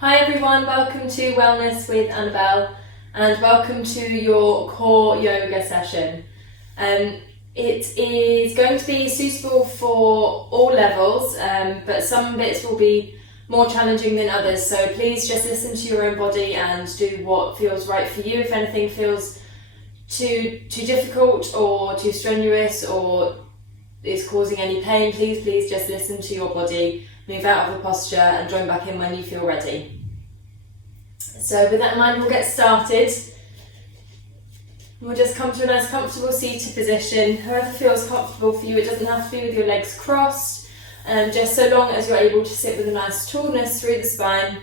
Hi everyone, welcome to Wellness with Annabelle and welcome to your core yoga session. It is going to be suitable for all levels, but some bits will be more challenging than others, so please just listen to your own body and do what feels right for you. If anything feels too difficult or too strenuous or is causing any pain, please just listen to your body, move out of the posture and join back in when you feel ready. So with that in mind, we'll get started. We'll just come to a nice comfortable seated position, however feels comfortable for you. It doesn't have to be with your legs crossed, just so long as you're able to sit with a nice tallness through the spine,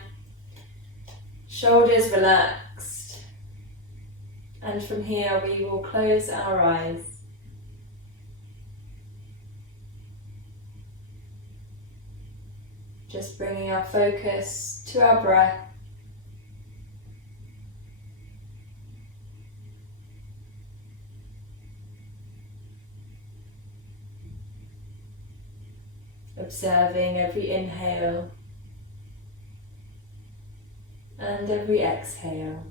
shoulders relaxed, and from here we will close our eyes. Just bringing our focus to our breath. Observing every inhale and every exhale.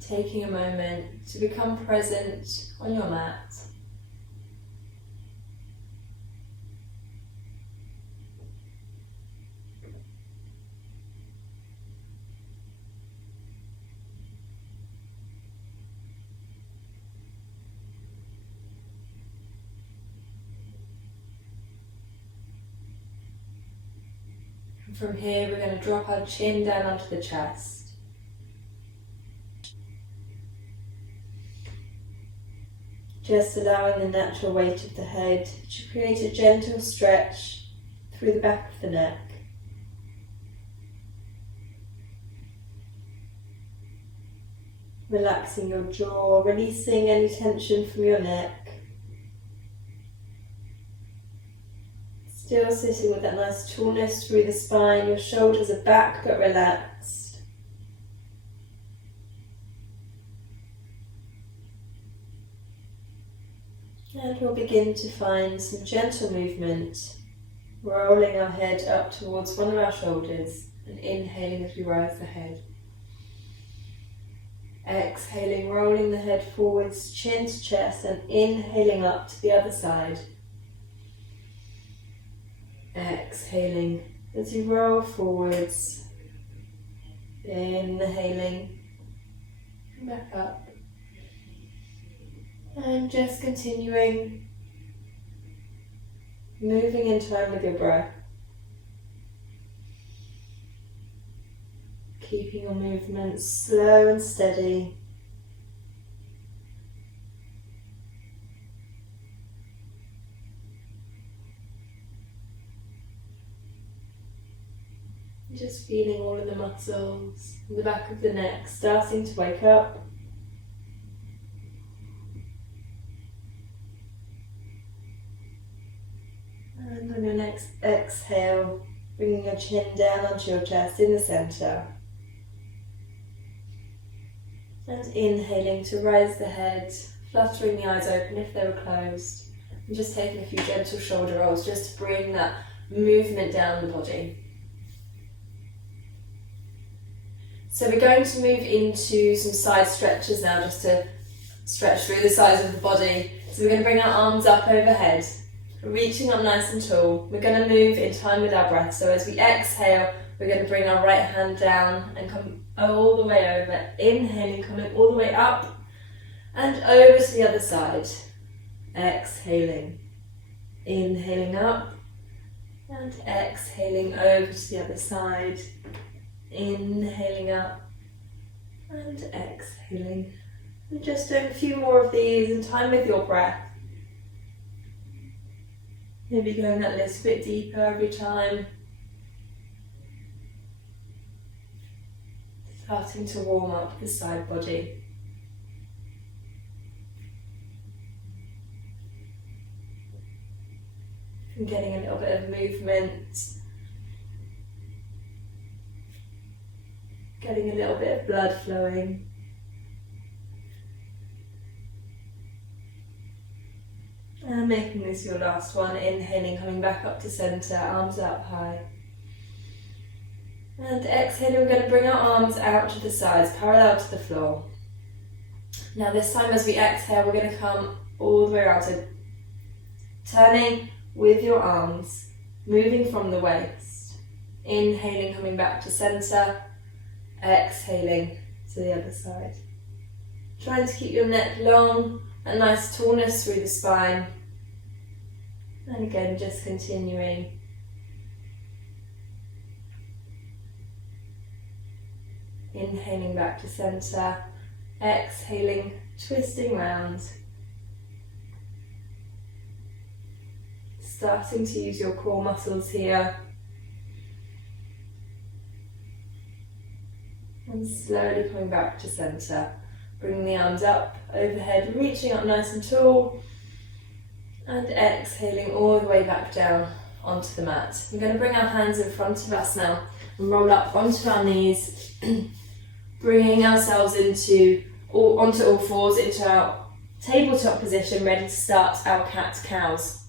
Taking a moment to become present on your mat. And from here we're going to drop our chin down onto the chest. Just allowing the natural weight of the head to create a gentle stretch through the back of the neck. Relaxing your jaw, releasing any tension from your neck. Still sitting with that nice tallness through the spine, your shoulders are back but relaxed. And we'll begin to find some gentle movement, rolling our head up towards one of our shoulders and inhaling as we rise the head. Exhaling, rolling the head forwards, chin to chest, and inhaling up to the other side. Exhaling as you roll forwards, inhaling, back up. And just continuing, moving in time with your breath. Keeping your movements slow and steady. Just feeling all of the muscles in the back of the neck starting to wake up. And on your next exhale, bringing your chin down onto your chest in the center. And inhaling to rise the head, fluttering the eyes open if they were closed. And just taking a few gentle shoulder rolls just to bring that movement down the body. So we're going to move into some side stretches now, just to stretch through the sides of the body. So we're going to bring our arms up overhead, reaching up nice and tall. We're going to move in time with our breath. So as we exhale, we're going to bring our right hand down and come all the way over. Inhaling, coming all the way up and over to the other side. Exhaling, inhaling up and exhaling over to the other side. Inhaling up and exhaling. And just doing a few more of these in time with your breath. Maybe going that little bit deeper every time. Starting to warm up the side body. And getting a little bit of movement. Getting a little bit of blood flowing. And making this your last one. Inhaling, coming back up to centre, arms up high. And exhaling, we're going to bring our arms out to the sides, parallel to the floor. Now this time as we exhale, we're going to come all the way around. So turning with your arms, moving from the waist. Inhaling, coming back to centre. Exhaling to the other side. Trying to keep your neck long, a nice tallness through the spine. And again, just continuing. Inhaling back to centre, exhaling, twisting round. Starting to use your core muscles here. And slowly coming back to centre. Bringing the arms up, overhead, reaching up nice and tall. And exhaling all the way back down onto the mat. We're going to bring our hands in front of us now and roll up onto our knees. Bringing ourselves onto all fours, into our tabletop position, ready to start our cat-cows.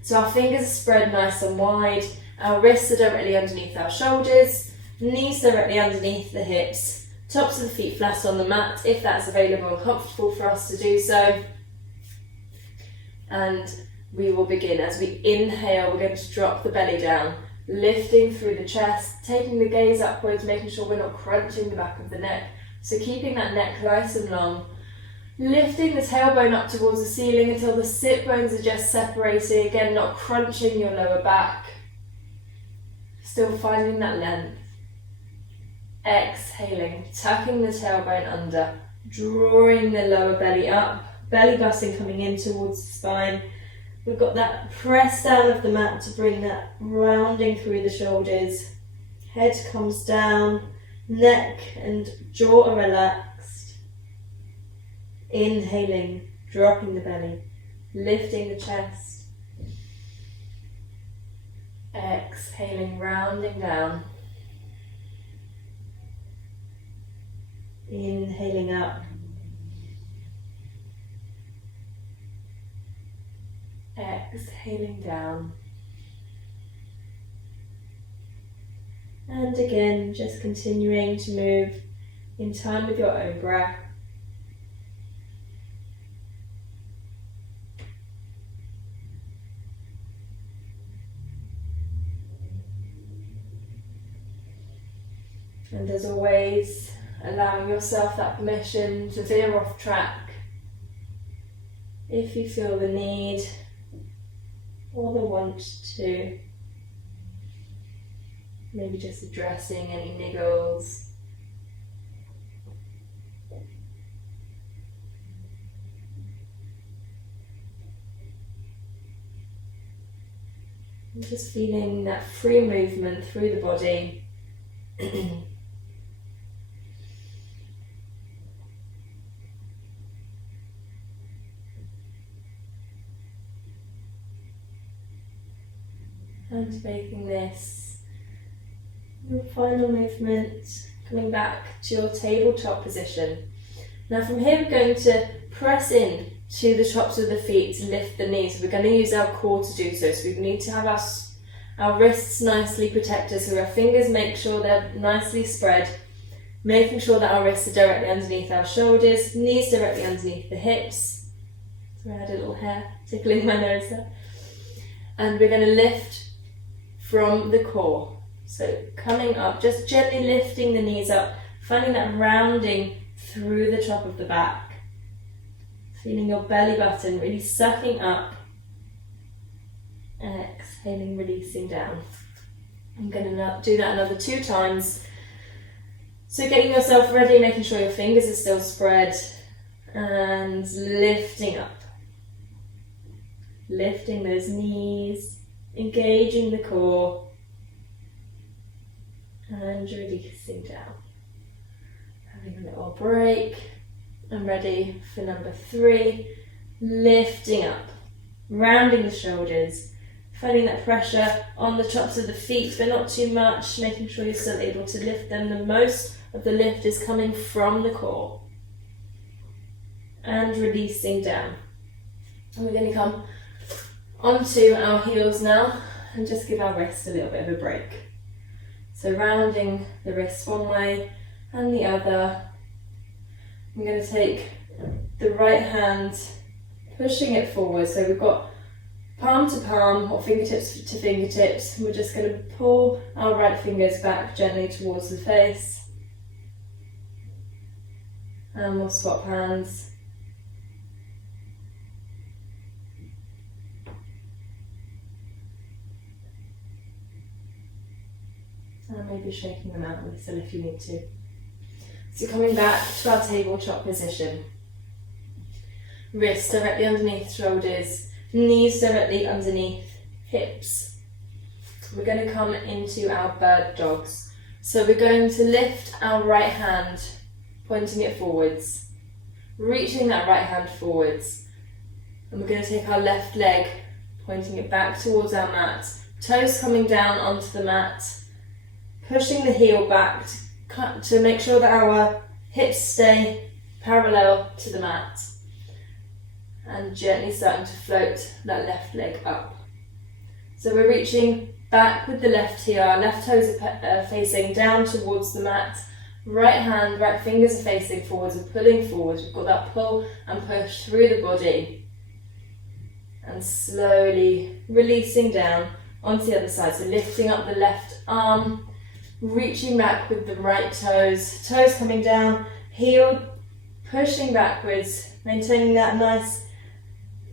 So our fingers are spread nice and wide, our wrists are directly underneath our shoulders, knees directly underneath the hips, tops of the feet flat on the mat, if that's available and comfortable for us to do so. And we will begin. As we inhale, we're going to drop the belly down, lifting through the chest, taking the gaze upwards, making sure we're not crunching the back of the neck. So keeping that neck nice and long. Lifting the tailbone up towards the ceiling until the sit bones are just separating. Again, not crunching your lower back. Still finding that length. Exhaling, tucking the tailbone under, drawing the lower belly up, belly button coming in towards the spine. We've got that press down of the mat to bring that rounding through the shoulders. Head comes down, neck and jaw are relaxed. Inhaling, dropping the belly, lifting the chest. Exhaling, rounding down. Inhaling up. Exhaling down. And again, just continuing to move in time with your own breath. And as always, allowing yourself that permission to veer off track if you feel the need or the want to. Maybe just addressing any niggles. And just feeling that free movement through the body. And making this your final movement, coming back to your tabletop position. Now from here we're going to press in to the tops of the feet to lift the knees. So we're going to use our core to do so. So we need to have our wrists nicely protected, so our fingers make sure they're nicely spread, making sure that our wrists are directly underneath our shoulders, knees directly underneath the hips. So I had a little hair tickling my nose there. And we're going to lift from the core. So coming up, just gently lifting the knees up, finding that rounding through the top of the back. Feeling your belly button really sucking up. Exhaling, releasing down. I'm going to do that another 2 times. So getting yourself ready, making sure your fingers are still spread, and lifting up. Lifting those knees, engaging the core, and releasing down. Having a little break. I'm ready for number 3. Lifting up, rounding the shoulders, feeling that pressure on the tops of the feet, but not too much, making sure you're still able to lift them. The most of the lift is coming from the core. And releasing down. And we're going to come onto our heels now and just give our wrist a little bit of a break. So rounding the wrist one way and the other. I'm going to take the right hand, pushing it forward. So we've got palm to palm or fingertips to fingertips. We're just going to pull our right fingers back gently towards the face. And we'll swap hands. And maybe shaking them out a little if you need to. So coming back to our tabletop position. Wrists directly underneath shoulders, knees directly underneath hips. We're going to come into our bird dogs. So we're going to lift our right hand, pointing it forwards, reaching that right hand forwards. And we're going to take our left leg, pointing it back towards our mat, toes coming down onto the mat, pushing the heel back to make sure that our hips stay parallel to the mat. And gently starting to float that left leg up. So we're reaching back with the left heel, our left toes are facing down towards the mat, right hand, right fingers are facing forwards and pulling forwards. We've got that pull and push through the body. And slowly releasing down onto the other side. So lifting up the left arm, reaching back with the right toes, toes coming down, heel pushing backwards, maintaining that nice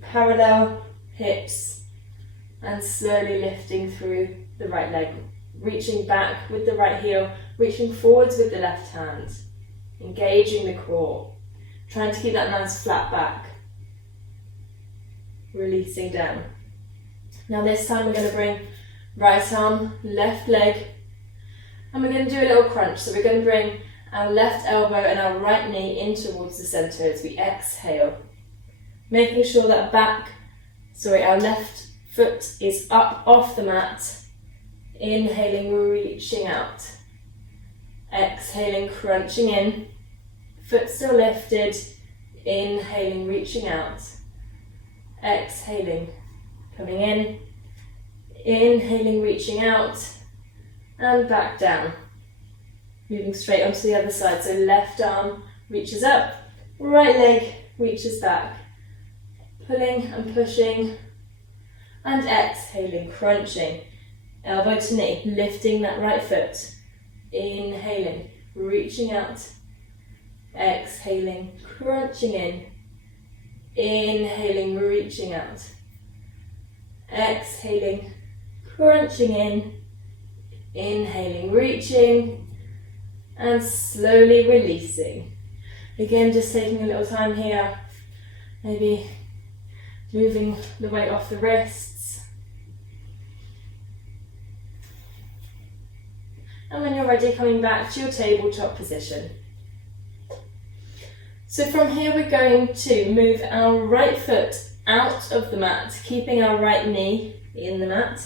parallel hips, and slowly lifting through the right leg, reaching back with the right heel, reaching forwards with the left hand, engaging the core, trying to keep that nice flat back, releasing down. Now this time we're going to bring right arm, left leg, and we're going to do a little crunch. So we're going to bring our left elbow and our right knee in towards the center as we exhale. Making sure that our left foot is up off the mat. Inhaling, reaching out. Exhaling, crunching in. Foot still lifted. Inhaling, reaching out. Exhaling, coming in. Inhaling, reaching out. And back down. Moving straight onto the other side. So left arm reaches up. Right leg reaches back. Pulling and pushing and exhaling, crunching, elbow to knee, lifting that right foot, inhaling, reaching out, exhaling, crunching in, inhaling, reaching out, exhaling, crunching in, inhaling, reaching, and slowly releasing. Again, just taking a little time here, maybe moving the weight off the wrists. And when you're ready, coming back to your tabletop position. So from here we're going to move our right foot out of the mat, keeping our right knee in the mat.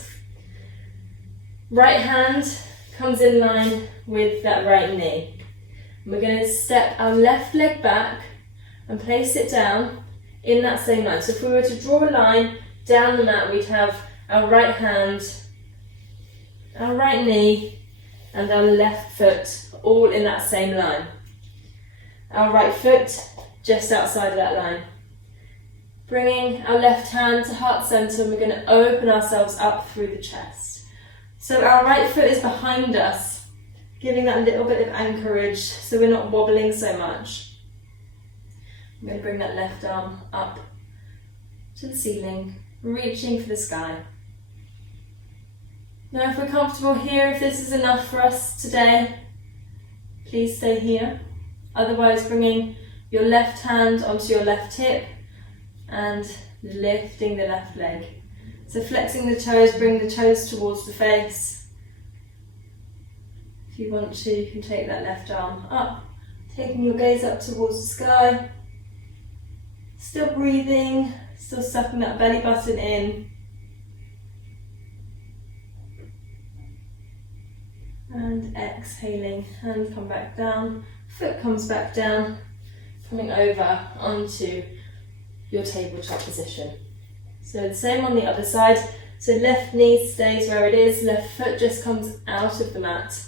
Right hand comes in line with that right knee. And we're going to step our left leg back and place it down in that same line. So if we were to draw a line down the mat, we'd have our right hand, our right knee, and our left foot all in that same line. Our right foot just outside of that line. Bringing our left hand to heart center, and we're going to open ourselves up through the chest. So our right foot is behind us, giving that little bit of anchorage so we're not wobbling so much. I'm going to bring that left arm up to the ceiling, reaching for the sky. Now if we're comfortable here, if this is enough for us today, please stay here. Otherwise, bringing your left hand onto your left hip and lifting the left leg. So flexing the toes, bring the toes towards the face. If you want to, you can take that left arm up, taking your gaze up towards the sky. Still breathing, still sucking that belly button in. And exhaling, hand come back down, foot comes back down, coming over onto your tabletop position. So the same on the other side. So left knee stays where it is, left foot just comes out of the mat.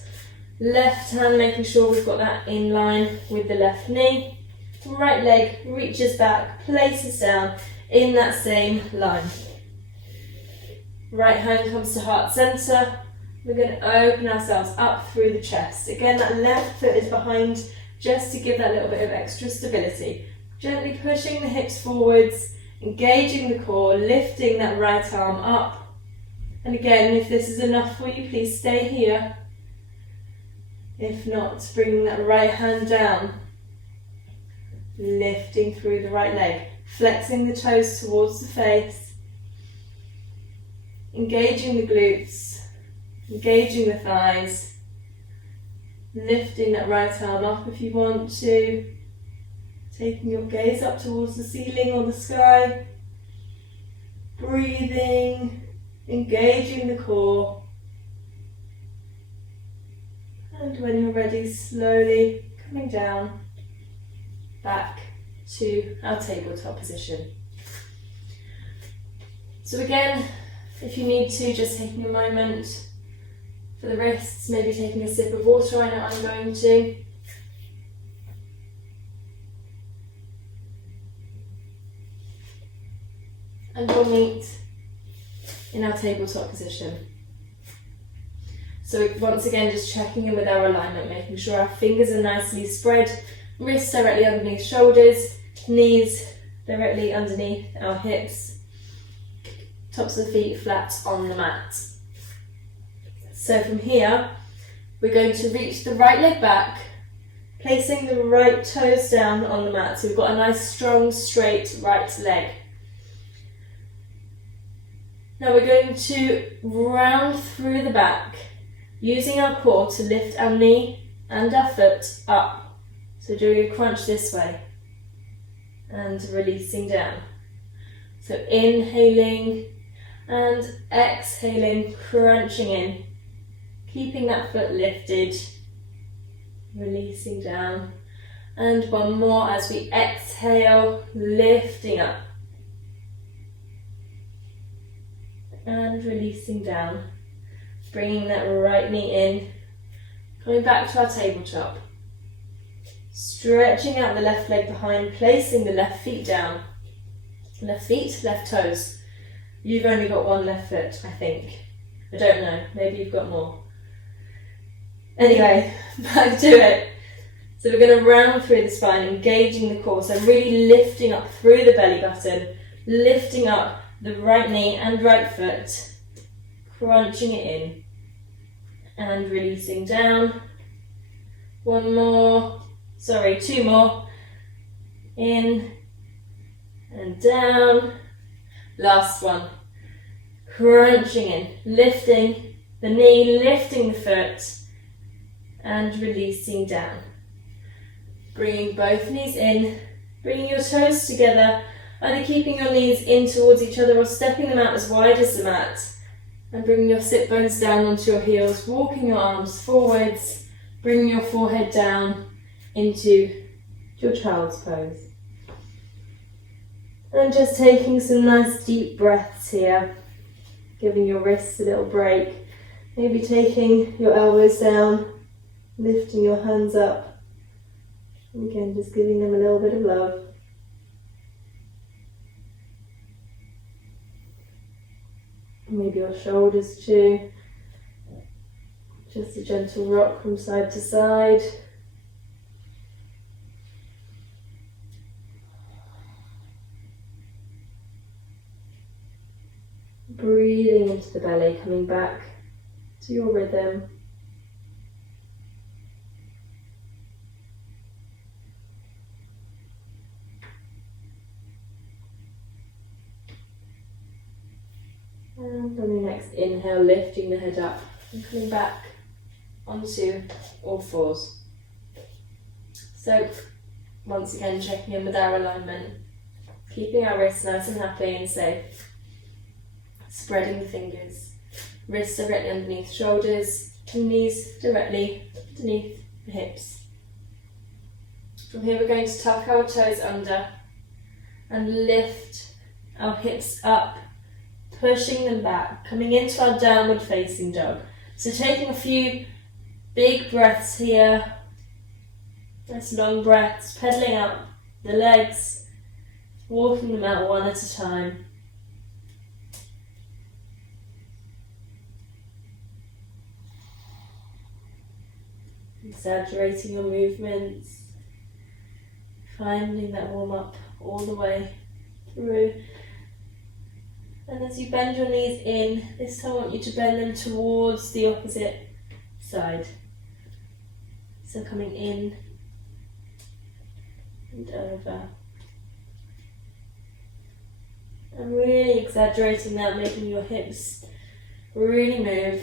Left hand making sure we've got that in line with the left knee. Right leg reaches back, places down in that same line. Right hand comes to heart center. We're going to open ourselves up through the chest. Again, that left foot is behind just to give that little bit of extra stability. Gently pushing the hips forwards, engaging the core, lifting that right arm up. And again, if this is enough for you, please stay here. If not, bringing that right hand down, lifting through the right leg, flexing the toes towards the face, engaging the glutes, engaging the thighs, lifting that right arm up if you want to, taking your gaze up towards the ceiling or the sky, breathing, engaging the core, and when you're ready, slowly coming down back to our tabletop position. So again, if you need to, just taking a moment for the wrists, maybe taking a sip of water. I know I'm going to. And we'll meet in our tabletop position. So once again, just checking in with our alignment, making sure our fingers are nicely spread, wrists directly underneath shoulders, knees directly underneath our hips, tops of the feet flat on the mat. So from here, we're going to reach the right leg back, placing the right toes down on the mat. So we've got a nice, strong, straight right leg. Now we're going to round through the back, using our core to lift our knee and our foot up. So doing a crunch this way and releasing down. So inhaling and exhaling, crunching in. Keeping that foot lifted, releasing down. And one more as we exhale, lifting up. And releasing down. Bringing that right knee in. Coming back to our tabletop. Stretching out the left leg behind, placing the left feet down. Left feet, left toes. You've only got one left foot, I think. I don't know, maybe you've got more. Anyway, back to it. So we're going to round through the spine, engaging the core. So really lifting up through the belly button, lifting up the right knee and right foot, crunching it in, and releasing down. One more, two more. In and down. Last one. Crunching in, lifting the knee, lifting the foot, and releasing down. Bringing both knees in, bringing your toes together, either keeping your knees in towards each other or stepping them out as wide as the mat, and bringing your sit bones down onto your heels, walking your arms forwards, bringing your forehead down into your child's pose. And just taking some nice deep breaths here, giving your wrists a little break, maybe taking your elbows down, lifting your hands up, and again just giving them a little bit of love. Maybe your shoulders too, just a gentle rock from side to side. Breathing into the belly, coming back to your rhythm. And on the next inhale, lifting the head up and coming back onto all fours. So once again, checking in with our alignment, keeping our wrists nice and happy and safe. Spreading the fingers, wrists directly underneath shoulders, knees directly underneath the hips. From here we're going to tuck our toes under and lift our hips up, pushing them back, coming into our downward facing dog. So taking a few big breaths here, nice long breaths, pedaling out the legs, walking them out one at a time. Exaggerating your movements, finding that warm up all the way through. And as you bend your knees in, this time I want you to bend them towards the opposite side. So coming in and over. And really exaggerating that, making your hips really move.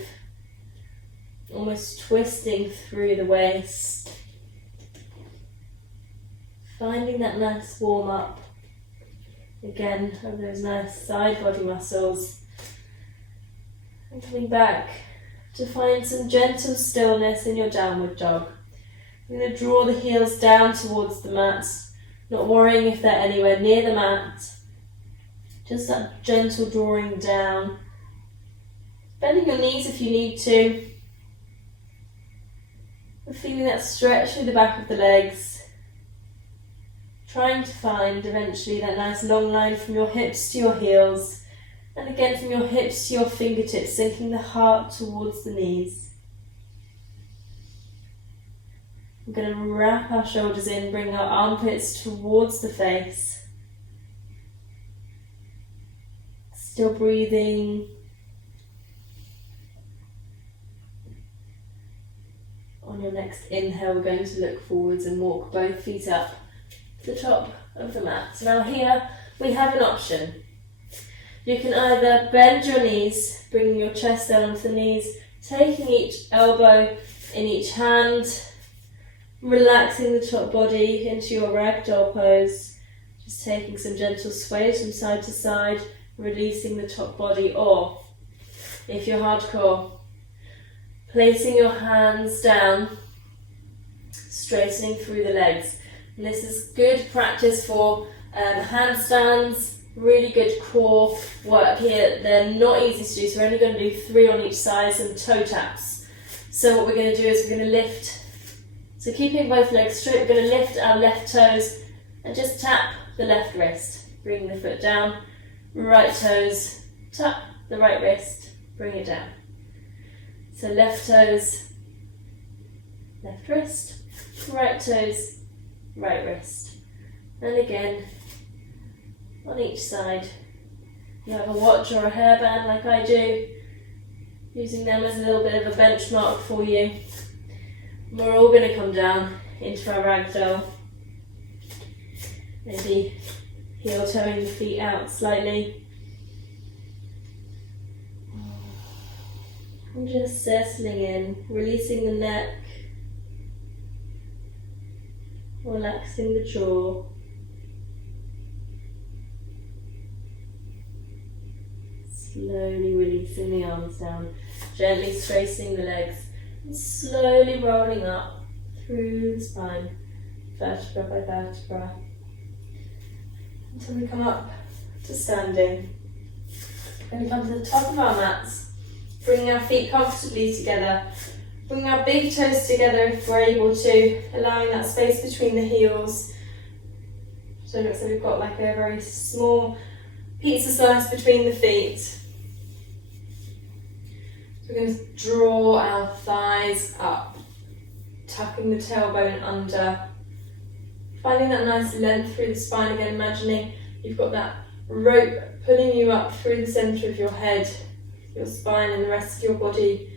Almost twisting through the waist. Finding that nice warm up. Again, of those nice side body muscles. And coming back to find some gentle stillness in your downward dog. You're going to draw the heels down towards the mat, not worrying if they're anywhere near the mat. Just that gentle drawing down. Bending your knees if you need to. And feeling that stretch through the back of the legs. Trying to find eventually that nice long line from your hips to your heels. And again from your hips to your fingertips, sinking the heart towards the knees. We're going to wrap our shoulders in, bring our armpits towards the face. Still breathing. On your next inhale, we're going to look forwards and walk both feet up to the top of the mat. So now here we have an option. You can either bend your knees, bringing your chest down onto the knees, taking each elbow in each hand, relaxing the top body into your ragdoll pose, just taking some gentle sways from side to side, releasing the top body, or if you're hardcore, placing your hands down, straightening through the legs. And this is good practice for handstands, really good core work here. They're not easy to do, so we're only going to do 3 on each side and toe taps. So what we're going to do is we're going to lift, so keeping both legs straight, we're going to lift our left toes and just tap the left wrist, bringing the foot down, right toes, tap the right wrist, bring it down. So left toes, left wrist, right toes, right wrist. And again, on each side. You have a watch or a hairband like I do, using them as a little bit of a benchmark for you. And we're all going to come down into our ragdoll. Maybe heel toeing the feet out slightly. And just settling in, releasing the neck, relaxing the jaw. Slowly releasing the arms down, gently straightening the legs, and slowly rolling up through the spine, vertebra by vertebra, until we come up to standing. Then we come to the top of our mats. Bring our feet comfortably together. Bring our big toes together if we're able to, allowing that space between the heels. So it looks like we've got like a very small pizza slice between the feet. So we're going to draw our thighs up, tucking the tailbone under, finding that nice length through the spine again, imagining you've got that rope pulling you up through the centre of your head, your spine and the rest of your body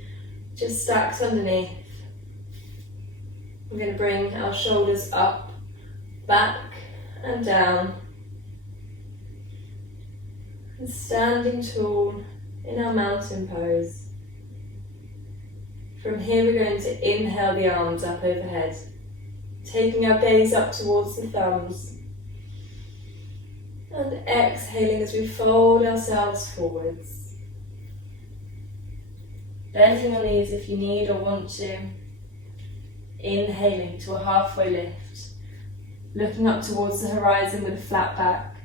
just stacks underneath. We're going to bring our shoulders up, back and down, and standing tall in our mountain pose. From here we're going to inhale the arms up overhead, taking our gaze up towards the thumbs, and exhaling as we fold ourselves forwards. Bending your knees if you need or want to. Inhaling to a halfway lift. Looking up towards the horizon with a flat back.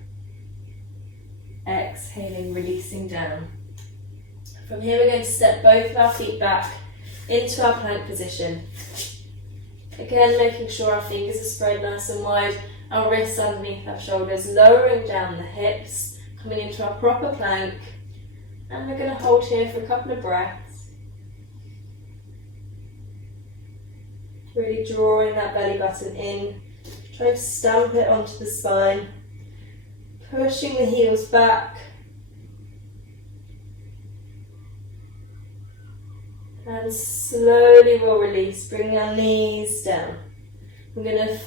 Exhaling, releasing down. From here we're going to step both of our feet back into our plank position. Again, making sure our fingers are spread nice and wide, our wrists underneath our shoulders, lowering down the hips, coming into our proper plank. And we're going to hold here for a couple of breaths. Really drawing that belly button in, trying to stamp it onto the spine, pushing the heels back. And slowly we'll release, bringing our knees down. We're going to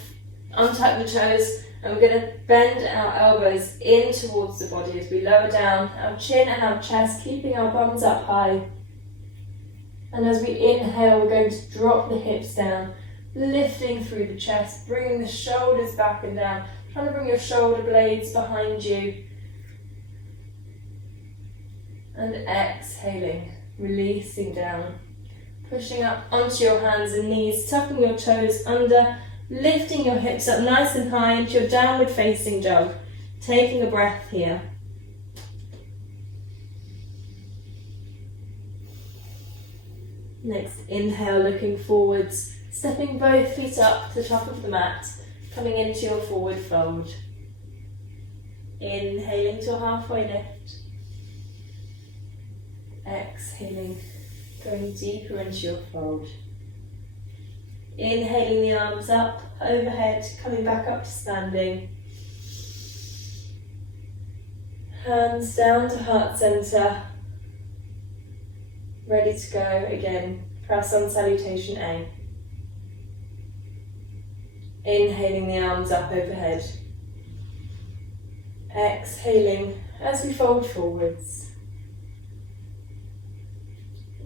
untuck the toes and we're going to bend our elbows in towards the body as we lower down our chin and our chest, keeping our bums up high. And as we inhale, we're going to drop the hips down, lifting through the chest, bringing the shoulders back and down, trying to bring your shoulder blades behind you. And exhaling, releasing down. Pushing up onto your hands and knees, tucking your toes under, lifting your hips up nice and high into your downward facing dog. Taking a breath here. Next, inhale, looking forwards, stepping both feet up to the top of the mat, coming into your forward fold. Inhaling to a halfway lift. Exhaling, going deeper into your fold. Inhaling the arms up, overhead, coming back up to standing. Hands down to heart center. Ready to go again for our sun salutation A. Inhaling the arms up overhead. Exhaling as we fold forwards.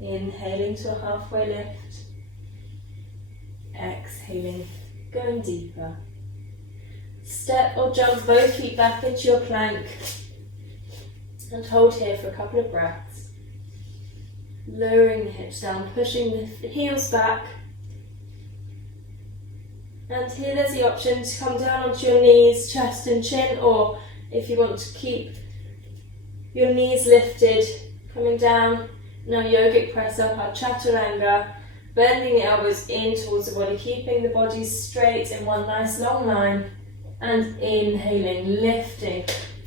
Inhaling to a halfway lift. Exhaling, going deeper. Step or jump both feet back into your plank and hold here for a couple of breaths. Lowering the hips down, pushing the heels back. And here there's the option to come down onto your knees, chest and chin, or if you want to keep your knees lifted, coming down in our yogic press up, our chaturanga, bending the elbows in towards the body, keeping the body straight in one nice long line, and inhaling, lifting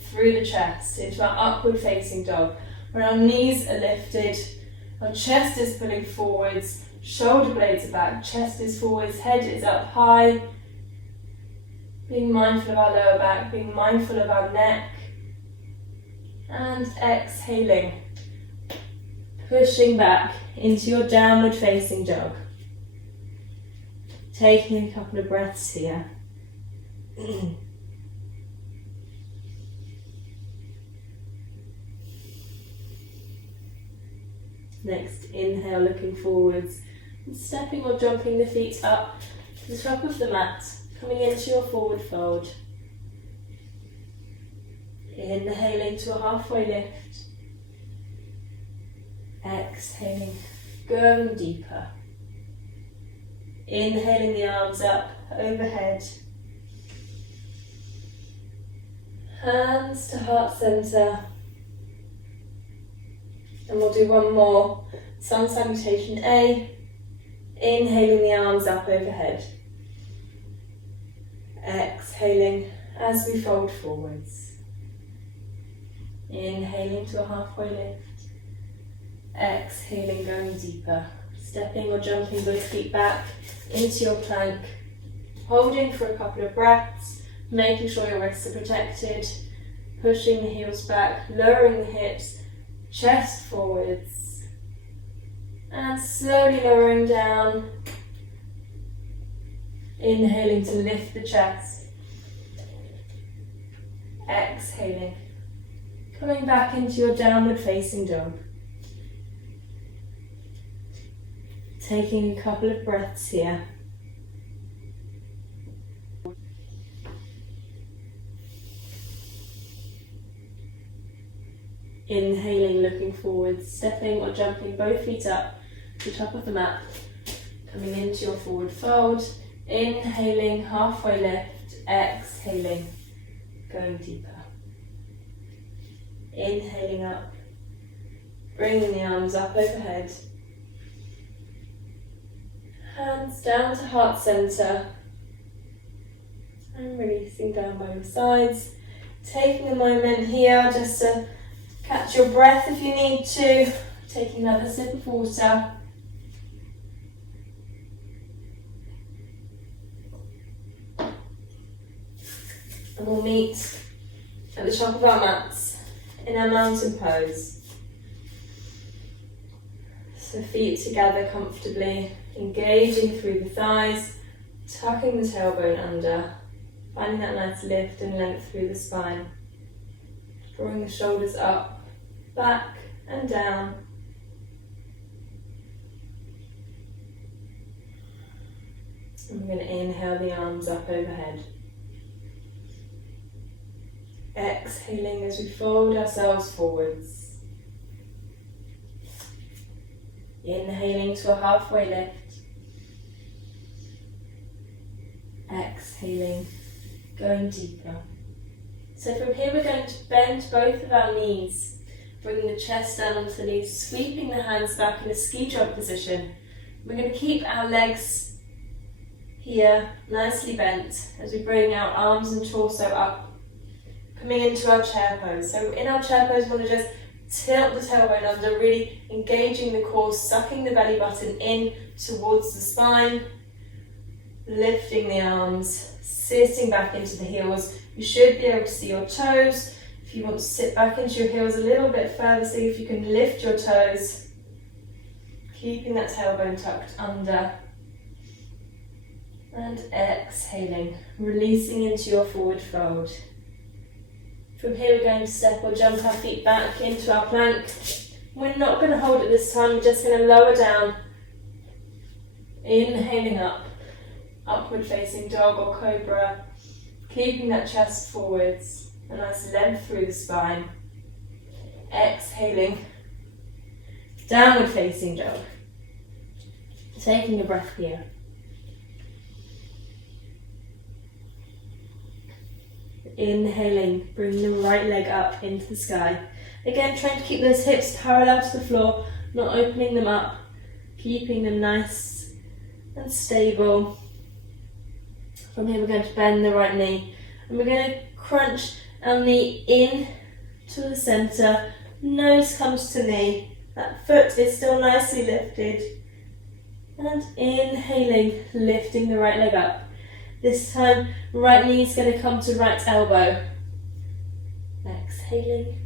through the chest into our upward facing dog, where our knees are lifted, our chest is pulling forwards, shoulder blades are back, chest is forwards, head is up high, being mindful of our lower back, being mindful of our neck, and exhaling, pushing back into your downward facing dog. Taking a couple of breaths here. Next, inhale, looking forwards, and stepping or jumping the feet up to the top of the mat, coming into your forward fold. Inhaling to a halfway lift. Exhaling, going deeper. Inhaling the arms up, overhead. Hands to heart center. And we'll do one more. Sun salutation A. Inhaling the arms up overhead. Exhaling as we fold forwards. Inhaling to a halfway lift. Exhaling, going deeper. Stepping or jumping both feet back into your plank. Holding for a couple of breaths. Making sure your wrists are protected. Pushing the heels back, lowering the hips. Chest forwards. And slowly lowering down. Inhaling to lift the chest. Exhaling. Coming back into your downward facing dog. Taking a couple of breaths here. Inhaling, looking forward, stepping or jumping both feet up to the top of the mat. Coming into your forward fold. Inhaling, halfway lift. Exhaling, going deeper. Inhaling up. Bringing the arms up overhead. Hands down to heart center. And releasing down by your sides. Taking a moment here just to catch your breath if you need to. Taking another sip of water. And we'll meet at the top of our mats in our mountain pose. So feet together comfortably, engaging through the thighs, tucking the tailbone under, finding that nice lift and length through the spine. Drawing the shoulders up, back and down. And we're going to inhale the arms up overhead. Exhaling as we fold ourselves forwards. Inhaling to a halfway lift. Exhaling, going deeper. So from here we're going to bend both of our knees, bringing the chest down onto the knees, sweeping the hands back in a ski jump position. We're going to keep our legs here nicely bent as we bring our arms and torso up. Coming into our chair pose. So in our chair pose, we want to just tilt the tailbone under, really engaging the core, sucking the belly button in towards the spine, lifting the arms, sitting back into the heels. You should be able to see your toes. If you want to sit back into your heels a little bit further, see if you can lift your toes, keeping that tailbone tucked under. And exhaling, releasing into your forward fold. From here we're going to step or jump our feet back into our plank. We're not going to hold it this time, we're just going to lower down. Inhaling up, upward facing dog or cobra. Keeping that chest forwards, a nice length through the spine. Exhaling, downward facing dog. Taking a breath here. Inhaling, bring the right leg up into the sky. Again, trying to keep those hips parallel to the floor, not opening them up, keeping them nice and stable. From here we're going to bend the right knee and we're going to crunch our knee in to the centre, nose comes to knee, that foot is still nicely lifted, and inhaling, lifting the right leg up. This time, right knee is going to come to right elbow. Exhaling,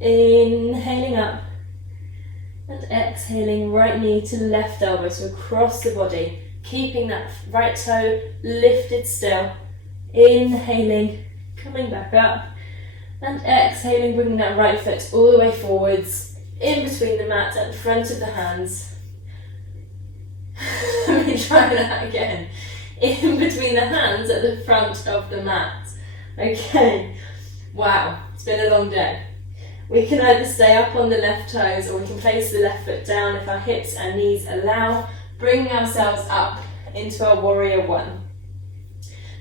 inhaling up, and exhaling, right knee to left elbow, so across the body, keeping that right toe lifted still. Inhaling, coming back up, and exhaling, bringing that right foot all the way forwards, in between the mat at the front of the hands. Let me try that again. In between the hands at the front of the mat. Okay, wow, it's been a long day. We can either stay up on the left toes or we can place the left foot down if our hips and knees allow, bringing ourselves up into our warrior one.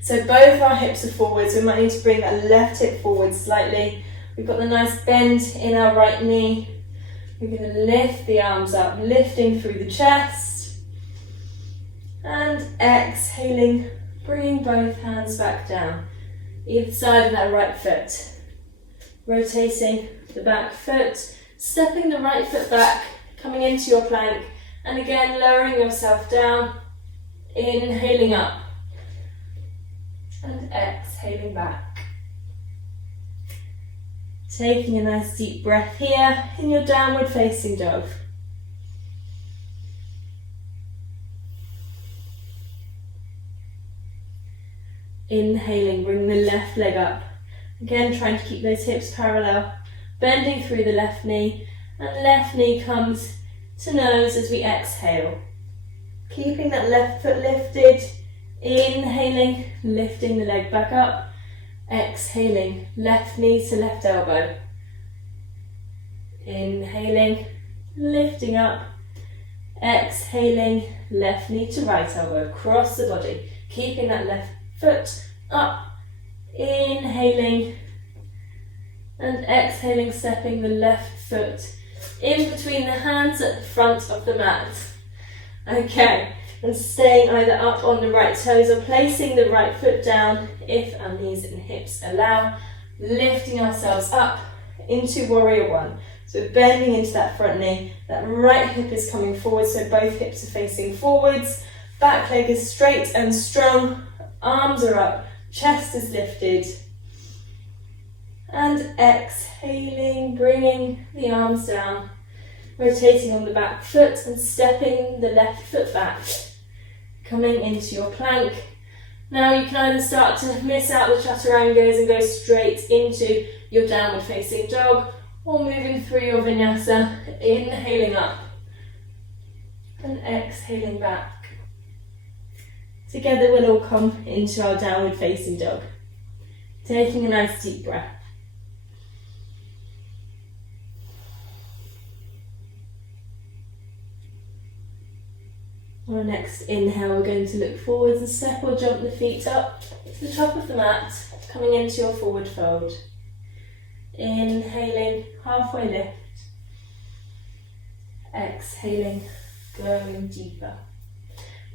So both our hips are forwards, we might need to bring that left hip forward slightly. We've got the nice bend in our right knee. We're going to lift the arms up, lifting through the chest. And exhaling, bringing both hands back down, either side of that right foot. Rotating the back foot, stepping the right foot back, coming into your plank, and again lowering yourself down, inhaling up, and exhaling back. Taking a nice deep breath here in your downward facing dog. Inhaling, bring the left leg up. Again, trying to keep those hips parallel, bending through the left knee, and left knee comes to nose as we exhale. Keeping that left foot lifted, inhaling, lifting the leg back up, exhaling, left knee to left elbow. Inhaling, lifting up. Exhaling, left knee to right elbow, cross the body, keeping that left foot up. Inhaling and exhaling, stepping the left foot in between the hands at the front of the mat. Okay, and staying either up on the right toes or placing the right foot down if our knees and hips allow, lifting ourselves up into warrior one. So bending into that front knee, that right hip is coming forward, so both hips are facing forwards, back leg is straight and strong, arms are up, chest is lifted. And exhaling, bringing the arms down, rotating on the back foot and stepping the left foot back, coming into your plank. Now you can either start to miss out the chaturangas and go straight into your downward facing dog, or moving through your vinyasa, inhaling up and exhaling back. Together we'll all come into our downward facing dog. Taking a nice deep breath. On our next inhale, we're going to look forwards and step or jump the feet up to the top of the mat, coming into your forward fold. Inhaling, halfway lift. Exhaling, going deeper.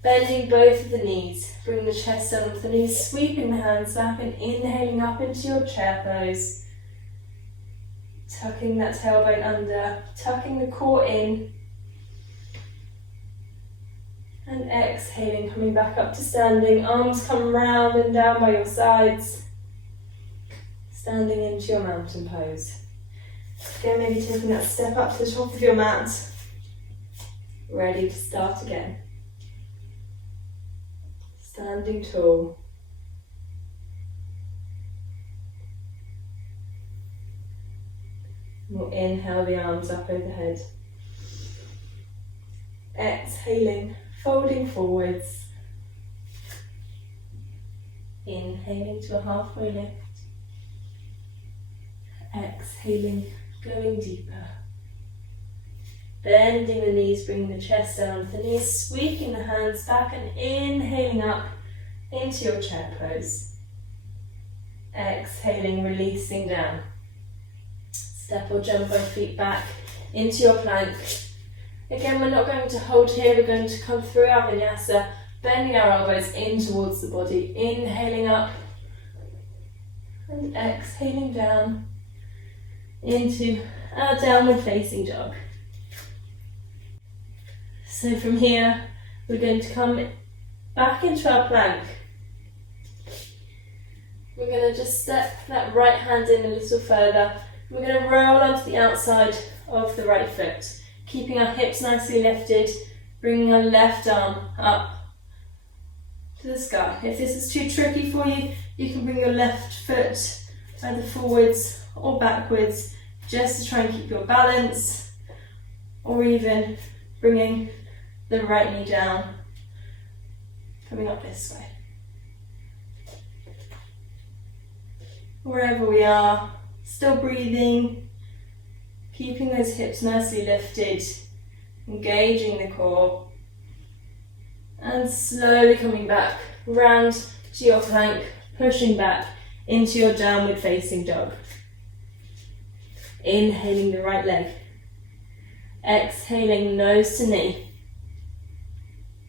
Bending both of the knees, bring the chest down with the knees, sweeping the hands back and inhaling up into your chair pose. Tucking that tailbone under, tucking the core in. And exhaling, coming back up to standing. Arms come round and down by your sides. Standing into your mountain pose. Again, maybe taking that step up to the top of your mat. Ready to start again. Standing tall. We'll inhale the arms up overhead. Exhaling, folding forwards. Inhaling to a halfway lift. Exhaling, going deeper. Bending the knees, bringing the chest down with the knees, sweeping the hands back and inhaling up into your chair pose. Exhaling, releasing down. Step or jump both feet back into your plank. Again, we're not going to hold here, we're going to come through our vinyasa, bending our elbows in towards the body, inhaling up and exhaling down into our downward facing dog. So from here, we're going to come back into our plank. We're going to just step that right hand in a little further. We're going to roll onto the outside of the right foot, keeping our hips nicely lifted, bringing our left arm up to the sky. If this is too tricky for you, you can bring your left foot either forwards or backwards, just to try and keep your balance, or even bringing the right knee down, coming up this way. Wherever we are, still breathing, keeping those hips nicely lifted, engaging the core, and slowly coming back round to your plank, pushing back into your downward facing dog. Inhaling the right leg, exhaling nose to knee.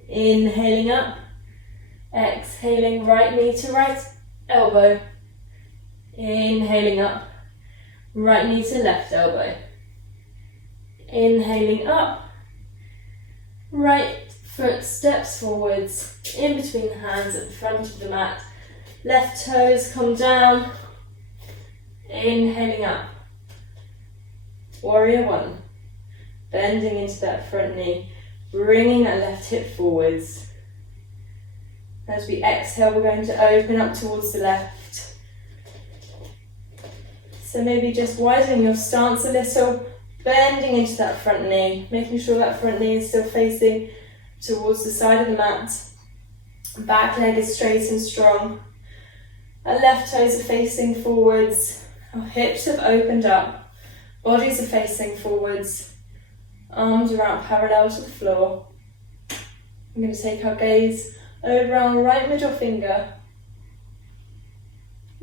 Inhaling up, exhaling right knee to right elbow. Inhaling up, right knee to left elbow. Inhaling up, right foot steps forwards, in between the hands at the front of the mat. Left toes come down, inhaling up. Warrior one, bending into that front knee, bringing that left hip forwards. As we exhale, we're going to open up towards the left. So maybe just widening your stance a little, bending into that front knee, making sure that front knee is still facing towards the side of the mat. Back leg is straight and strong. Our left toes are facing forwards. Our hips have opened up. Bodies are facing forwards, arms are out parallel to the floor. I'm going to take our gaze over our right middle finger,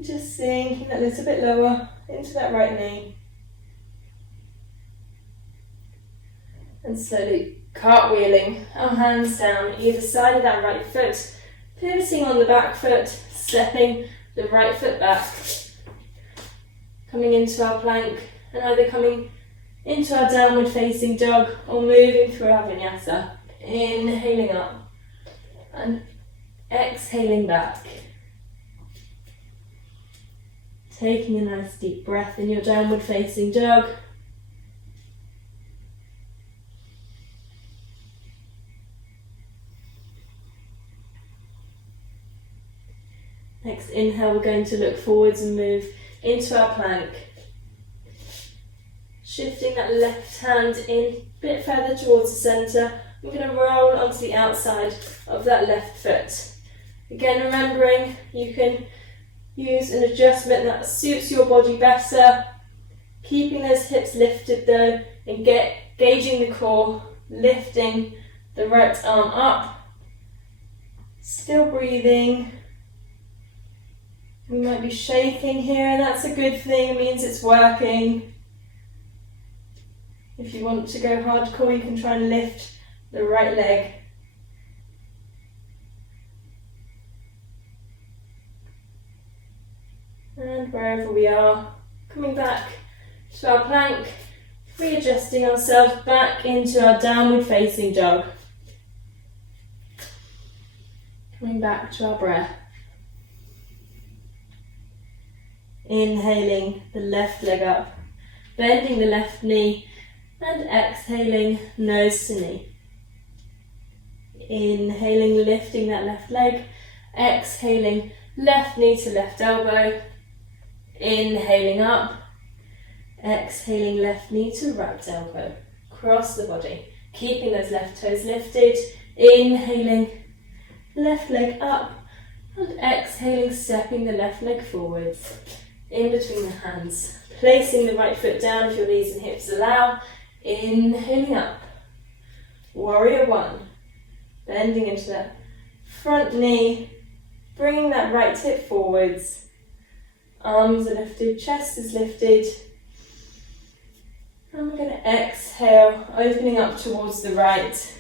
just sinking a little bit lower into that right knee. And slowly cartwheeling our hands down either side of that right foot, pivoting on the back foot, stepping the right foot back, coming into our plank, and either coming into our downward facing dog or moving through our vinyasa. Inhaling up and exhaling back. Taking a nice deep breath in your downward facing dog. Next inhale, we're going to look forwards and move into our plank. Shifting that left hand in a bit further towards the centre. We're going to roll onto the outside of that left foot. Again, remembering you can use an adjustment that suits your body better. Keeping those hips lifted though, and gauging the core, lifting the right arm up. Still breathing. We might be shaking here, and that's a good thing, it means it's working. If you want to go hardcore, you can try and lift the right leg. And wherever we are, coming back to our plank, readjusting ourselves back into our downward facing dog. Coming back to our breath. Inhaling the left leg up, bending the left knee, and exhaling nose to knee. Inhaling, lifting that left leg, exhaling left knee to left elbow, inhaling up, exhaling left knee to right elbow, cross the body, keeping those left toes lifted, inhaling left leg up, and exhaling, stepping the left leg forwards. In between the hands, placing the right foot down if your knees and hips allow, inhaling up, warrior one, bending into that front knee, bringing that right hip forwards, arms are lifted, chest is lifted, and we're going to exhale, opening up towards the right,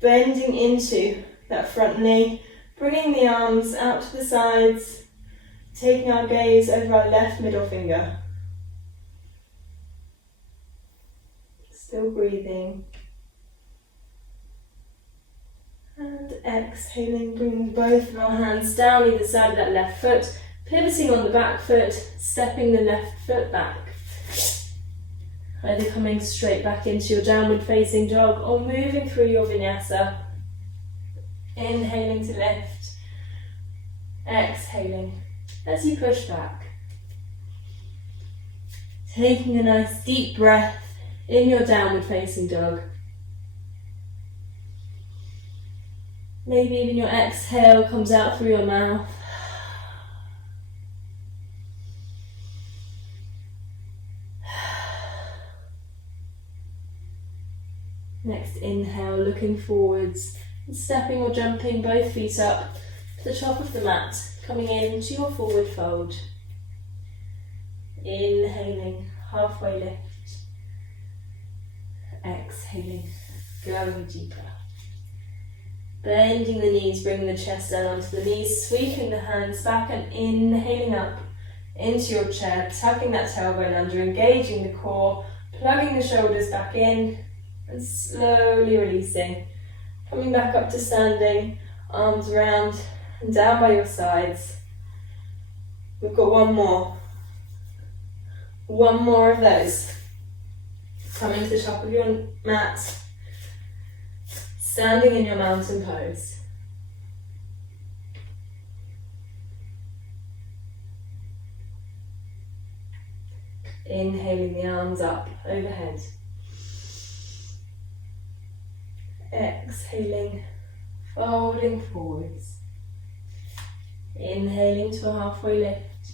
bending into that front knee, bringing the arms out to the sides, taking our gaze over our left middle finger. Still breathing. And exhaling, bringing both of our hands down either side of that left foot, pivoting on the back foot, stepping the left foot back. Either coming straight back into your downward facing dog or moving through your vinyasa. Inhaling to lift. Exhaling as you push back. Taking a nice deep breath in your downward facing dog. Maybe even your exhale comes out through your mouth. Next inhale, looking forwards and stepping or jumping both feet up to the top of the mat, coming into your forward fold. Inhaling, halfway lift. Exhaling, going deeper. Bending the knees, bringing the chest down onto the knees, sweeping the hands back and inhaling up into your chair, tucking that tailbone under, engaging the core, plugging the shoulders back in and slowly releasing. Coming back up to standing, arms around and down by your sides. We've got one more. One more of those. Coming to the top of your mat. Standing in your mountain pose. Inhaling the arms up overhead. Exhaling, folding forwards. Inhaling to a halfway lift.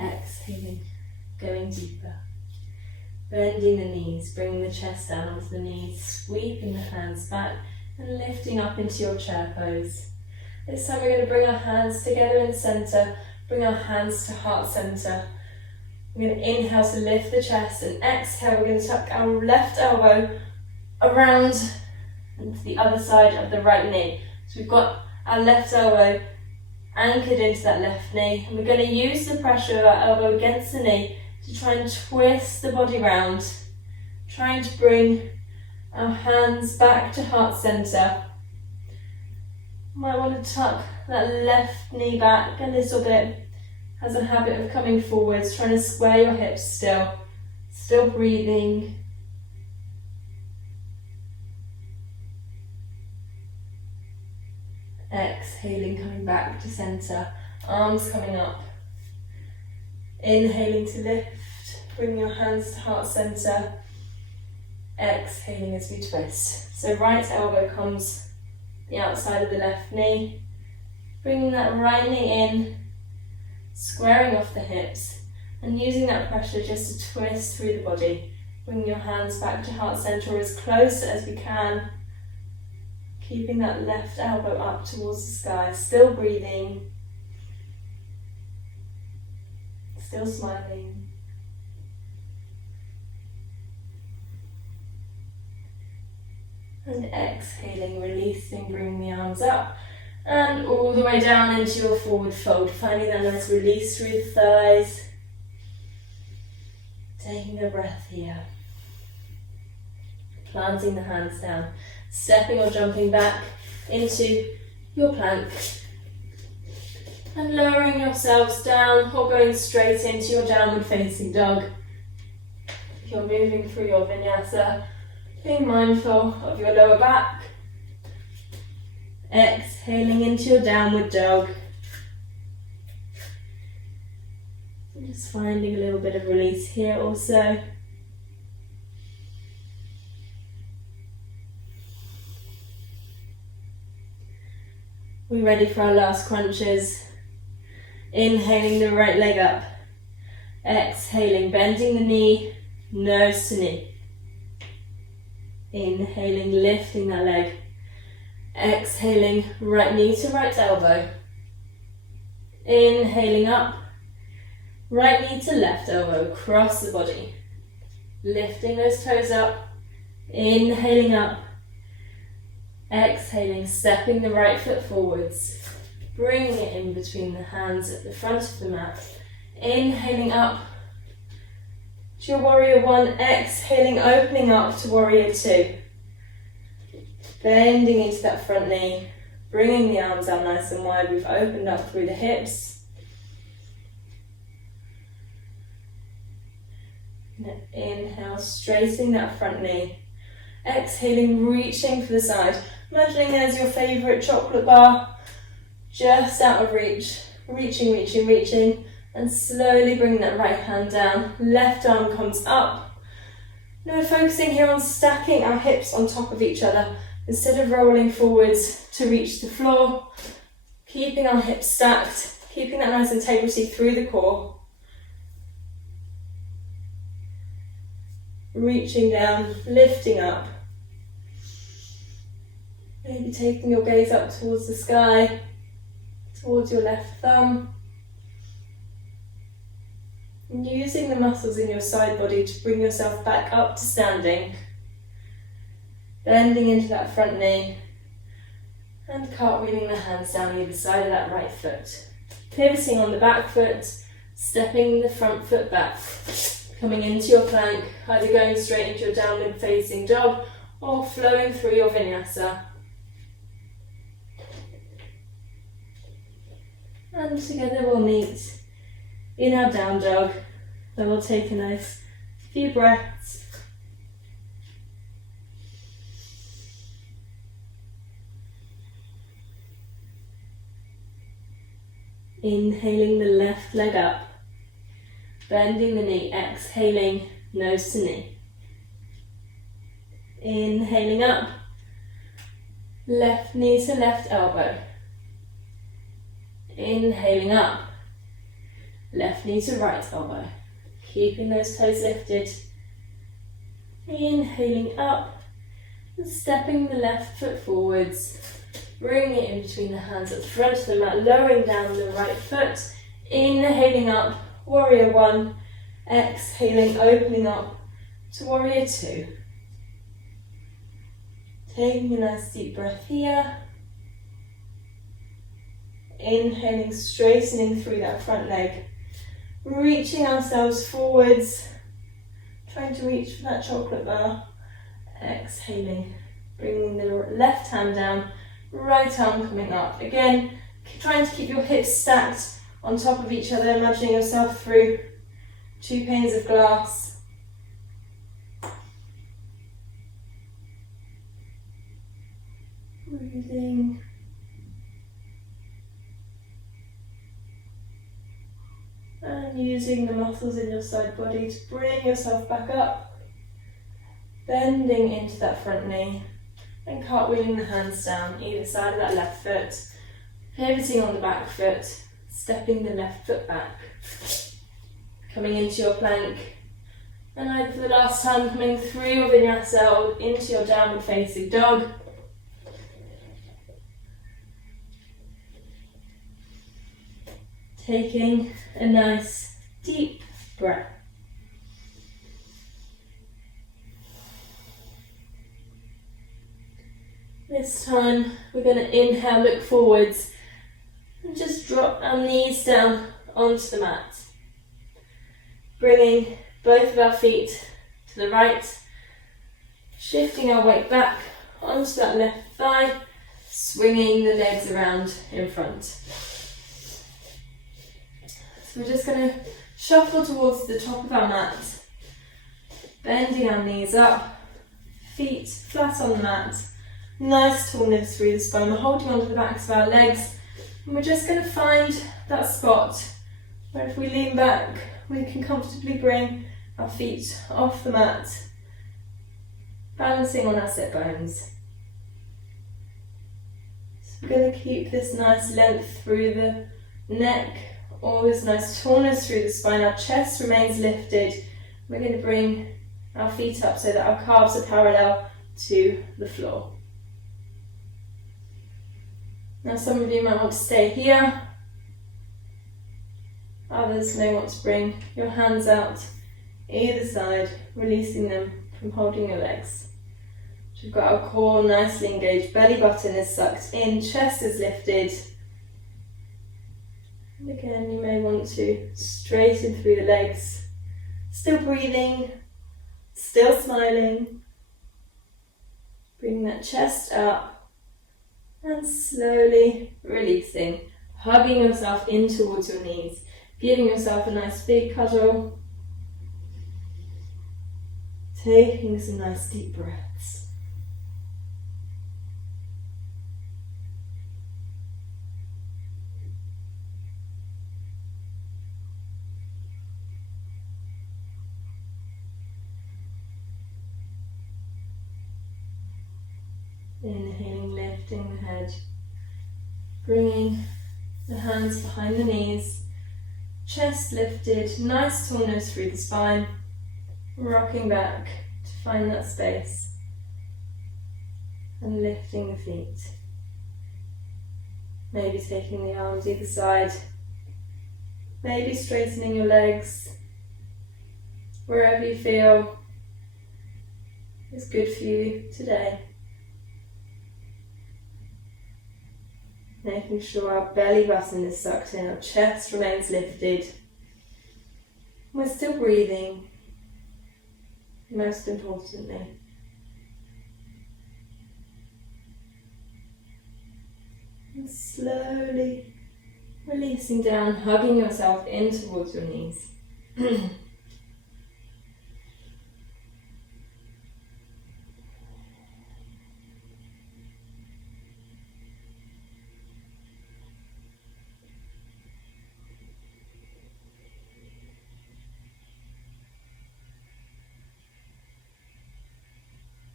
Exhaling, going deeper. Bending the knees, bringing the chest down onto the knees, sweeping the hands back and lifting up into your chair pose. This time we're going to bring our hands together in the centre, bring our hands to heart centre. We're going to inhale to lift the chest and exhale, we're going to tuck our left elbow around and to the other side of the right knee. So we've got our left elbow anchored into that left knee, and we're going to use the pressure of our elbow against the knee to try and twist the body round, trying to bring our hands back to heart centre. Might want to tuck that left knee back a little bit. Has a habit of coming forwards, trying to square your hips still breathing. Exhaling, coming back to centre, arms coming up. Inhaling to lift, bring your hands to heart centre. Exhaling as we twist. So right elbow comes the outside of the left knee. Bringing that right knee in, squaring off the hips, and using that pressure just to twist through the body. Bring your hands back to heart centre as close as we can. Keeping that left elbow up towards the sky, still breathing, still smiling. And exhaling, releasing, bringing the arms up and all the way down into your forward fold, finding that nice release through the thighs. Taking a breath here. Planting the hands down, stepping or jumping back into your plank and lowering yourselves down or going straight into your downward facing dog. If you're moving through your vinyasa, being mindful of your lower back. Exhaling into your downward dog. And just finding a little bit of release here also. We're ready for our last crunches. Inhaling the right leg up. Exhaling, bending the knee, nose to knee. Inhaling, lifting that leg. Exhaling, right knee to right elbow. Inhaling up. Right knee to left elbow, across the body. Lifting those toes up. Inhaling up. Exhaling, stepping the right foot forwards. Bringing it in between the hands at the front of the mat. Inhaling up to your warrior one. Exhaling, opening up to warrior two. Bending into that front knee. Bringing the arms out nice and wide. We've opened up through the hips. Inhale, straightening that front knee. Exhaling, reaching for the side. Imagining there's your favourite chocolate bar just out of reach. Reaching, reaching, reaching. And slowly bring that right hand down. Left arm comes up. Now we're focusing here on stacking our hips on top of each other instead of rolling forwards to reach the floor. Keeping our hips stacked. Keeping that nice integrity through the core. Reaching down, lifting up. Maybe taking your gaze up towards the sky, towards your left thumb. And using the muscles in your side body to bring yourself back up to standing. Bending into that front knee. And cartwheeling the hands down either side of that right foot. Pivoting on the back foot, stepping the front foot back. Coming into your plank, either going straight into your downward facing dog or flowing through your vinyasa. And together we'll meet in our down dog. Then we'll take a nice few breaths. Inhaling the left leg up. Bending the knee, exhaling, nose to knee. Inhaling up, left knee to left elbow. Inhaling up, left knee to right elbow. keeping those toes lifted. Inhaling up and stepping the left foot forwards. Bring it in between the hands at the front of the mat, lowering down the right foot. Inhaling up, warrior one. Exhaling, opening up to warrior two. Taking a nice deep breath here. Inhaling, straightening through that front leg. Reaching ourselves forwards. Trying to reach for that chocolate bar. Exhaling, bringing the left hand down, right arm coming up. Again, trying to keep your hips stacked on top of each other, imagining yourself through 2 panes of glass. Breathing. And using the muscles in your side body to bring yourself back up. Bending into that front knee. And cartwheeling the hands down either side of that left foot. Pivoting on the back foot. Stepping the left foot back. Coming into your plank, and either for the last time coming through your vinyasa or into your downward facing dog. Taking a nice deep breath. This time we're going to inhale, look forwards, and just drop our knees down onto the mat. Bringing both of our feet to the right, shifting our weight back onto that left thigh, swinging the legs around in front. So we're just going to shuffle towards the top of our mat, bending our knees up, feet flat on the mat, nice tallness through the spine. We're holding onto the backs of our legs, and we're just going to find that spot where if we lean back, we can comfortably bring our feet off the mat, balancing on our sit bones. So we're going to keep this nice length through the neck, all this nice tallness through the spine. Our chest remains lifted. We're going to bring our feet up so that our calves are parallel to the floor. Now some of you might want to stay here. Others may want to bring your hands out either side, releasing them from holding your legs. We've got our core nicely engaged, belly button is sucked in, chest is lifted. And again, you may want to straighten through the legs. Still breathing, still smiling. Bring that chest up and slowly releasing, hugging yourself in towards your knees. Giving yourself a nice big cuddle. Taking some nice deep breaths. Inhaling, lifting the head. Bringing the hands behind the knees. Chest lifted, nice tallness through the spine, rocking back to find that space, and lifting the feet. Maybe taking the arms either side, maybe straightening your legs, wherever you feel is good for you today. Making sure our belly button is sucked in, our chest remains lifted. We're still breathing, most importantly. And slowly releasing down, hugging yourself in towards your knees.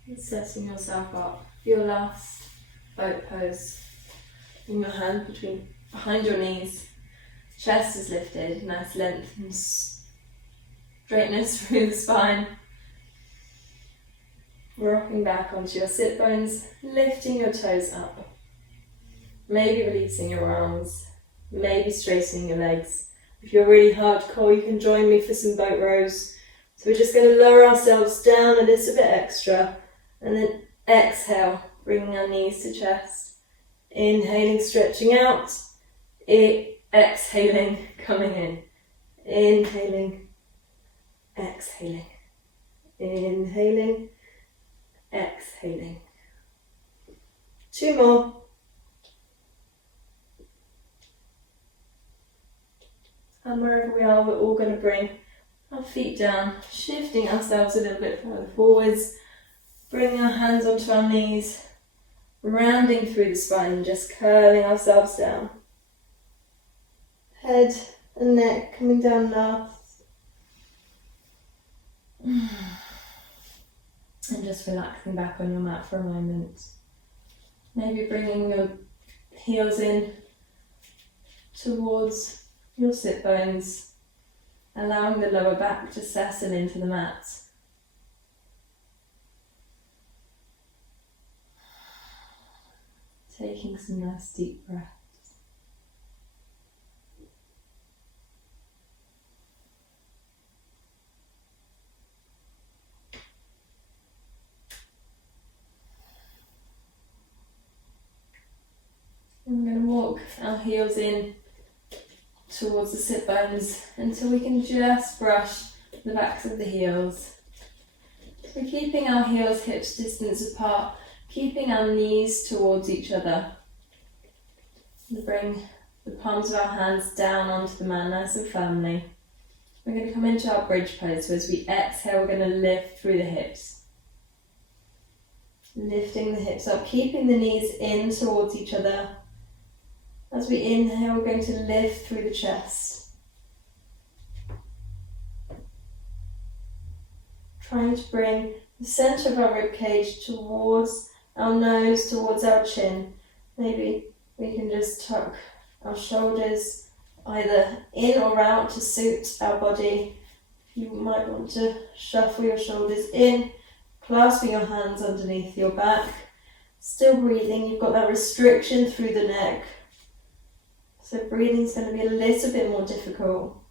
And setting yourself up for your last boat pose. Bring your hand behind your knees, chest is lifted, nice length, and straightness through the spine. Rocking back onto your sit bones, lifting your toes up. Maybe releasing your arms, maybe straightening your legs. If you're really hardcore, you can join me for some boat rows. So we're just going to lower ourselves down a little bit extra, and then exhale, bringing our knees to chest. Inhaling, stretching out. Exhaling, coming in. Inhaling, exhaling. Inhaling, exhaling. 2 more. And wherever we are, we're all going to bring our feet down, shifting ourselves a little bit further forwards, bringing our hands onto our knees, rounding through the spine, just curling ourselves down. Head and neck coming down last. And just relaxing back on your mat for a moment. Maybe bringing your heels in towards your sit bones, allowing the lower back to settle into the mat. Taking some nice deep breaths. And we're going to walk our heels in towards the sit bones until we can just brush the backs of the heels. So we're keeping our heels hips distance apart, keeping our knees towards each other. And bring the palms of our hands down onto the mat nice and firmly. We're going to come into our bridge pose, so as we exhale we're going to lift through the hips. Lifting the hips up, keeping the knees in towards each other. As we inhale, we're going to lift through the chest. Trying to bring the centre of our rib cage towards our nose, towards our chin. Maybe we can just tuck our shoulders either in or out to suit our body. You might want to shuffle your shoulders in, clasping your hands underneath your back. Still breathing, you've got that restriction through the neck. So breathing's going to be a little bit more difficult.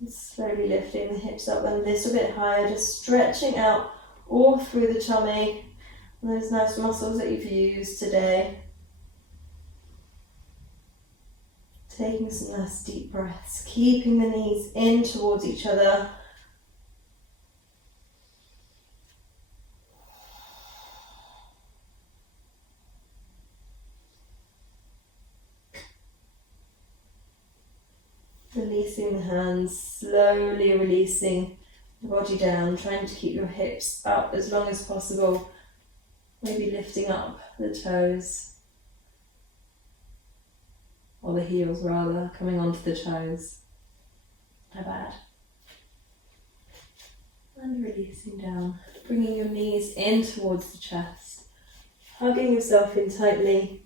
And slowly lifting the hips up a little bit higher, just stretching out all through the tummy and those nice muscles that you've used today. Taking some nice deep breaths, keeping the knees in towards each other. Releasing the hands, slowly releasing the body down, trying to keep your hips up as long as possible. Maybe lifting up the toes, or the heels rather, coming onto the toes. Not bad. And releasing down, bringing your knees in towards the chest, hugging yourself in tightly.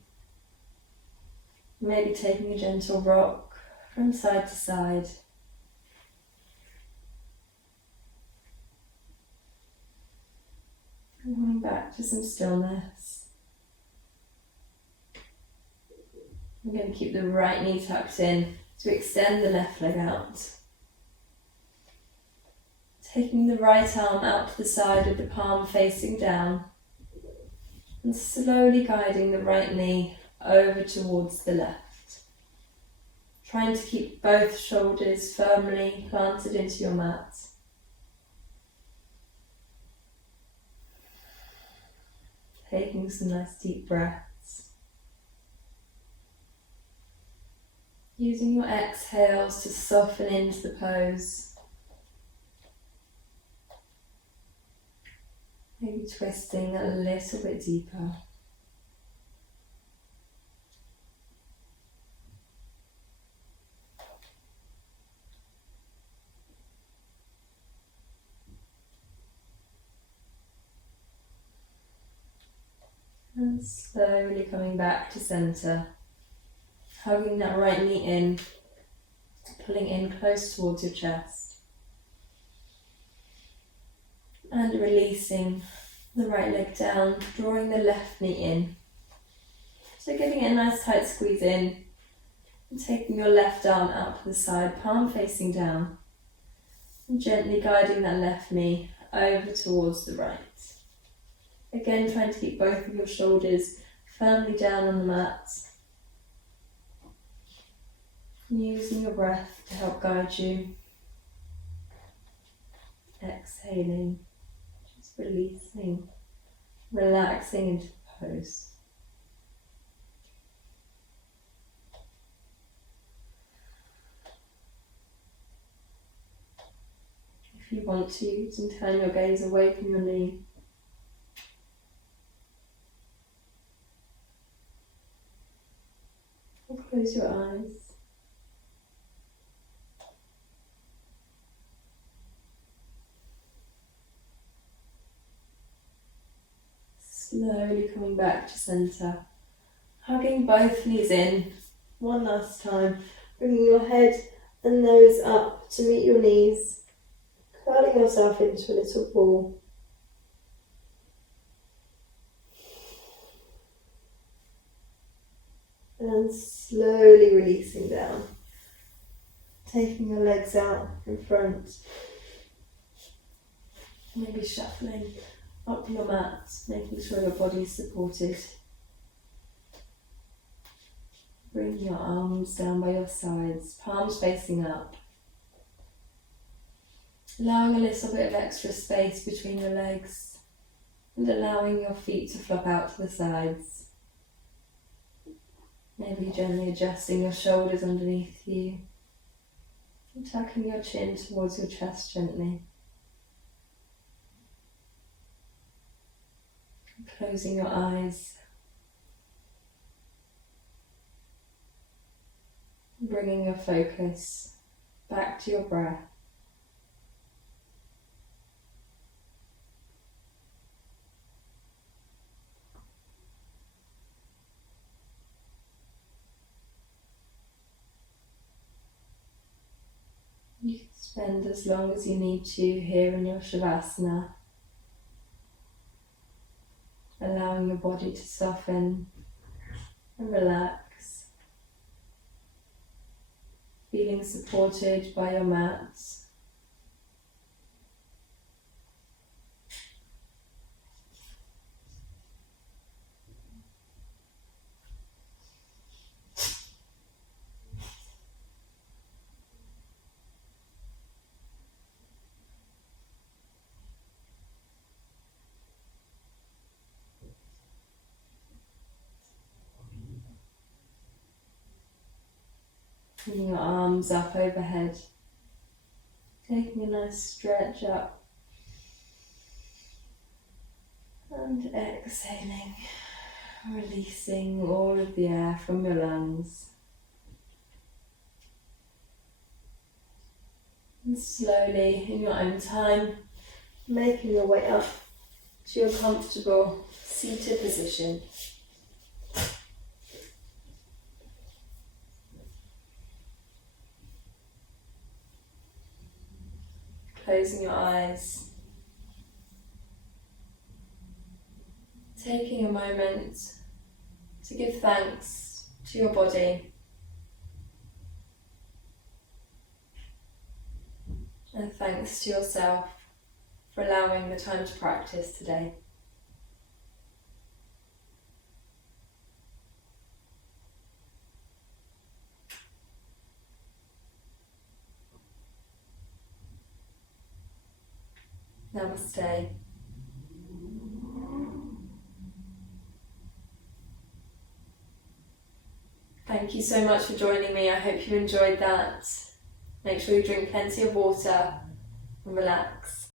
Maybe taking a gentle rock from side to side. And coming back to some stillness. We're going to keep the right knee tucked in to extend the left leg out. Taking the right arm out to the side with the palm facing down. And slowly guiding the right knee over towards the left. Trying to keep both shoulders firmly planted into your mat. Taking some nice deep breaths. Using your exhales to soften into the pose. Maybe twisting a little bit deeper. And slowly coming back to centre, hugging that right knee in, pulling in close towards your chest. And releasing the right leg down, drawing the left knee in. So giving it a nice tight squeeze in and taking your left arm out to the side, palm facing down. And gently guiding that left knee over towards the right. Again, trying to keep both of your shoulders firmly down on the mat. Using your breath to help guide you. Exhaling, just releasing, relaxing into the pose. If you want to, you can turn your gaze away from your knee. Or close your eyes. Slowly coming back to centre, hugging both knees in. One last time, bringing your head and nose up to meet your knees, curling yourself into a little ball. And slowly releasing down, taking your legs out in front, maybe shuffling up your mat, making sure your body is supported. Bring your arms down by your sides, palms facing up. Allowing a little bit of extra space between your legs and allowing your feet to flop out to the sides. Maybe gently adjusting your shoulders underneath you and tucking your chin towards your chest gently. Closing your eyes, bringing your focus back to your breath. You can spend as long as you need to here in your Shavasana, allowing your body to soften and relax, feeling supported by your mat. Bringing your arms up overhead, taking a nice stretch up and exhaling, releasing all of the air from your lungs. And slowly, in your own time, making your way up to your comfortable seated position. Closing your eyes, taking a moment to give thanks to your body and thanks to yourself for allowing the time to practice today. Namaste. Thank you so much for joining me. I hope you enjoyed that. Make sure you drink plenty of water and relax.